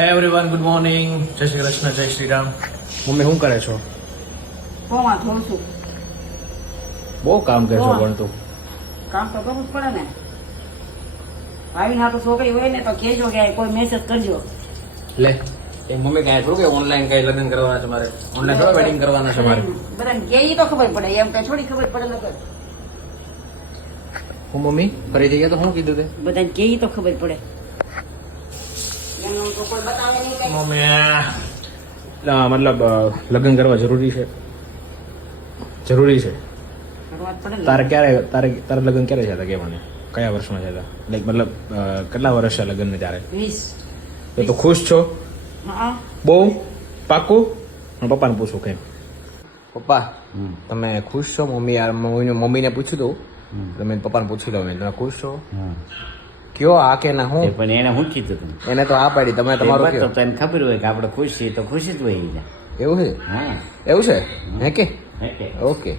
Everyone good morning, જય શ્રી કૃષ્ણ, જય Shri Ram. Mummy શું કરે છો? પોમાં ધોઉં છું. બહુ કામ કરશો પણ તું. કામ તો કરવું જ પડે ને. આવીને આ તો છોકરી હોય ને તો કહેજો કે કોઈ મેસેજ કરજો. લે એ મમ્મી કાંઈ થોડું કે ઓનલાઈન કઈ લગ્ન કરવાના છે મારે, ઓનલાઈન થોડા વેડિંગ કરવાના છે મારે. બધાને કે તો ખબર પડે, એમ કઈ થોડી ખબર પડે લગન. હું મમ્મી ફરી થઈ ગયા તો શું કીધું તે? બધાને કે તો ખબર પડે. એમનું તો કોઈ બતાવે નહીં કઈ. મમ્મી મતલબ લગ્ન કરવા જરૂરી છે? જરૂરી છે. કરવા જ પડે ને. તારે લગ્ન ક્યારે થયા હતા કે મને કયા વર્ષમાં થયા હતા? લાઈક મતલબ કેટલા વર્ષ છે લગ્ન ને ત્યારે? 20. તો ખુશ છો? હા. બહુ પાક્કું? હું પપ્પાને પૂછું કેમ. પપ્પા તમે ખુશ છો? મમ્મીને પૂછ્યું હતું, તમે પપ્પાને પૂછી લો, તમે ખુશ છો? કયો આ કે ના? હું પણ એને શું કીધું તું? એને તો આ પાડી, તમે તમારું તો કયો. તને ખબર હોય કે આપણે ખુશ છીએ તો ખુશ જ હોય. એવું છે? હા એવું છે હે કે? હે કે? ઓકે.